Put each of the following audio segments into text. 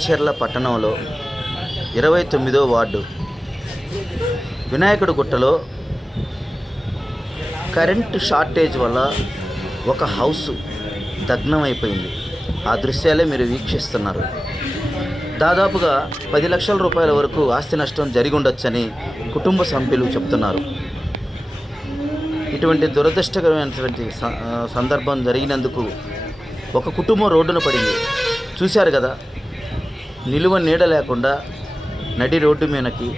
మాచర్ల పట్టణంలో 29వ వార్డు వినాయకుడి గుట్టలో current shortage వల్ల ఒక హౌస్ దగ్నమైపోయింది. ఆ దృశ్యాలే మీరు వీక్షిస్తున్నారు. దాదాపుగా 10 లక్షల రూపాయల వరకు ఆస్తి నష్టం జరిగి ఉండొచ్చని కుటుంబ సభ్యులు చెప్తున్నారు. ఇటువంటి దురదృష్టకరమైనటువంటి సందర్భం జరిగినందుకు ఒక కుటుంబం రోడ్డున పడింది. చూశారు కదా, నిలువ నీడ లేకుండా నడి రోడ్డు మీదకి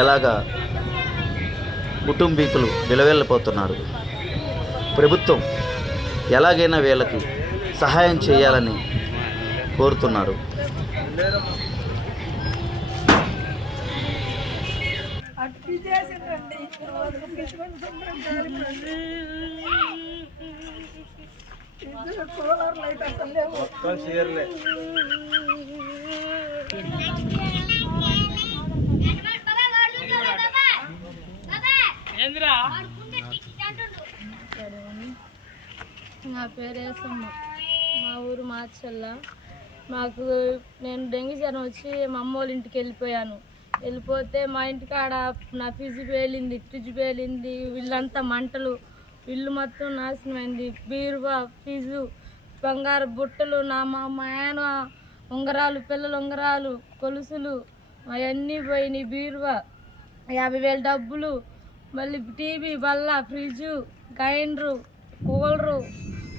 ఎలాగా కుటుంబీకులు విలవెళ్ళిపోతున్నారు. ప్రభుత్వం ఎలాగైనా వీళ్ళకి సహాయం చేయాలని కోరుతున్నారు. నా పేరు ఏసమ్మ, మా ఊరు మాచర్ల. నేను డెంగ్యూ జ్వరం వచ్చి మా అమ్మ వాళ్ళ ఇంటికి వెళ్ళిపోతే మా ఇంటికాడ నా ఫ్రిడ్జ్ పేలింది. వీళ్ళంతా మంటలు, ఇల్లు మొత్తం నాశనమైంది. బీరువా, ఫ్రిడ్జు, బంగారు బుట్టలు, మా ఆయన ఉంగరాలు, పిల్లల ఉంగరాలు, కొలుసులు అవన్నీ పోయినాయి. బీరువా 50,000 డబ్బులు, మళ్ళీ టీవీ, బల్ల, ఫ్రిడ్జు, గ్రైండరు, కూలరు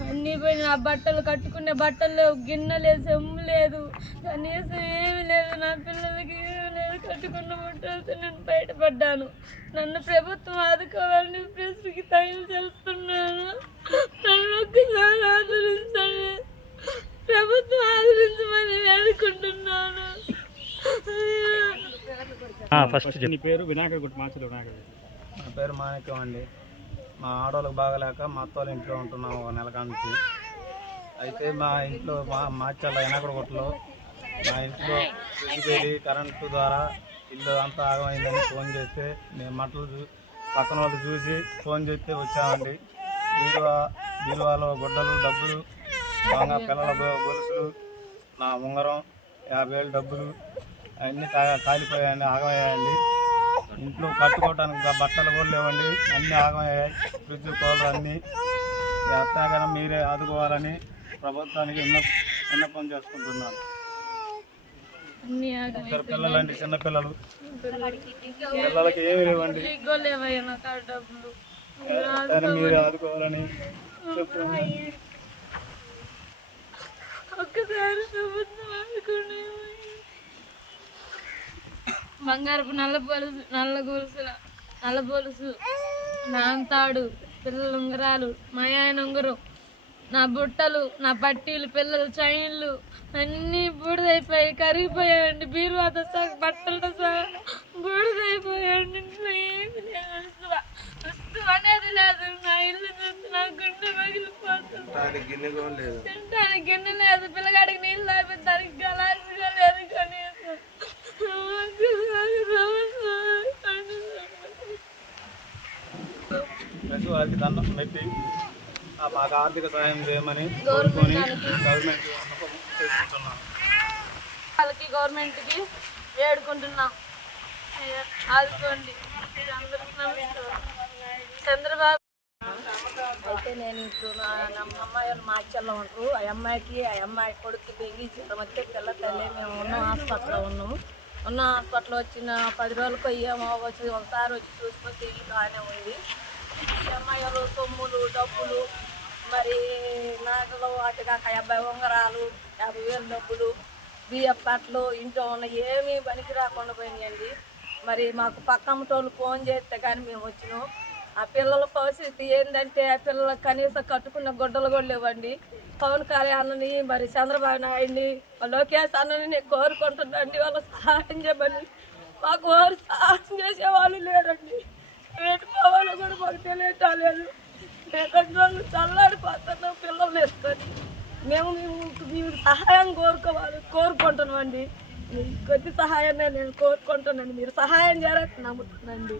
అన్నీ పోయి. నా బట్టలు, కట్టుకునే బట్టలు లేవు, గిన్నె లేదు, సెమ్ము లేదు, కనీసం ఏమి లేదు. నా పిల్లలకి ఏమి లేదు. కట్టుకున్న బట్టలతో నేను బయటపడ్డాను. నన్ను ప్రభుత్వం ఆదుకోవాలని ప్రజలకి తగిలి చేస్తున్నాను. నన్ను ఒక్కసారి ఆదరించండి, ప్రభుత్వం ఆదరించమని వేడుకుంటున్నాను. నీ పేరు? వినాయకుడి గుట్ట మాచర్ల వినాయకుడి. నా పేరు మాణిక్యం అండి. మా ఆడవాళ్ళకి బాగలేక మా అత్త వాళ్ళ ఇంట్లో ఉంటున్నాం ఒక నెల నుంచి. అయితే మా ఇంట్లో మాచర్ల వినాయకుడి గుట్టలో మా ఇంట్లో ఫ్రిడ్జ్ కరెంటు ద్వారా ఇల్లు అంతా ఆగమైందని ఫోన్ చేస్తే మేము మంటలు పక్కన వాళ్ళు చూసి ఫోన్ చేస్తే వచ్చామండి. బీరువాలో గుడ్డలు, డబ్బులు, బాగా పిల్లల గొలుసులు, నా ఉంగరం, 50,000 డబ్బులు అన్నీ కాలిపోయాయండి, ఆగమయ్యాయండి. ఇంట్లో కట్టుకోవడానికి బట్టలు కూడా లేవండి, అన్నీ ఆగమయ్యాయి. ఫ్రిడ్జ్, కూలర్ అన్నీ. ఎట్లాగైనా మీరే ఆదుకోవాలని ప్రభుత్వానికి విన్నపం చేసుకుంటున్నాను. పిల్లలండి, చిన్నపిల్లలు, పిల్లలకి ఏమి లేవండి, మీరే ఆదుకోవాలని చెప్తున్నాను. బంగారపు నల్ల గొలుసు, నా తాడు, పిల్లల ఉంగరాలు, మా ఆయన ఉంగరం, నా బుట్టలు, నా పట్టీలు, పిల్లల చైన్లు అన్నీ బూడిదైపోయాయి, కరిగిపోయాయండి. బీరువాతో సహా, బట్టలతో సహా బూడిదైపోయాయండి. ఏమి లేదు, వస్తువు అనేది లేదు. నా ఇల్లు చూసి నా గుండె పగిలిపోతుంది. తింటానికి గిన్నె లేదు, పిల్లగాడికి నీళ్ళు తాపించడానికి గలాసుగా లేదు. కనీసం వారికి దండం పెట్టి మాకు ఆర్థిక సహాయం చేయమని కోరుకొని గవర్నమెంట్కి వేడుకుంటున్నాం. ఆదుకోండి. చంద్రబాబు. అయితే నేను ఇప్పుడు నా అమ్మాయి మాచర్లో ఉంటారు. ఆ అమ్మాయి కొడుకు డెంగ్యూ జ్వరం వస్తే పిల్ల తల్లి మేము ఉన్న హాస్పిటల్లో ఉన్నాము. హాస్పిటల్లో వచ్చిన 10 రోజులకు అయ్యామో ఒకసారి వచ్చి చూసుకొని ఇల్లు బాగానే ఉంది. ఈ అమ్మాయి సొమ్ములు, డబ్బులు, మరి నాగలు, వాటిగా 50 ఉంగరాలు, 50,000 డబ్బులు, బియ్యం పట్లు ఇంట్లో ఉన్న ఏమీ పనికి రాకుండా పోయినాయండి. మరి మాకు పక్కమ్మటోళ్ళు ఫోన్ చేస్తే కానీ మేము వచ్చినాం. ఆ పిల్లల పరిస్థితి ఏంటంటే, ఆ పిల్లలకు కనీసం కట్టుకున్న గుడ్డలు కూడా లేవండి. పవన్ కళ్యాణ్ని, మరి చంద్రబాబు నాయుడిని, లోకేష్ అన్నని నేను కోరుకుంటున్నాండి. వాళ్ళు సహాయం చేయమని. మాకు వారు సహాయం చేసేవాళ్ళు లేరండి. పెట్టుకోవాలో కూడా మాకు తెలియటాలేదు. మేము చల్లారిపోతున్నాం పిల్లలు వేసుకొని. మేము సహాయం కోరుకుంటున్నామండి. కొద్ది సహాయాన్ని నేను కోరుకుంటున్నాను. మీరు సహాయం చేయాలని నమ్ముతున్నాండి.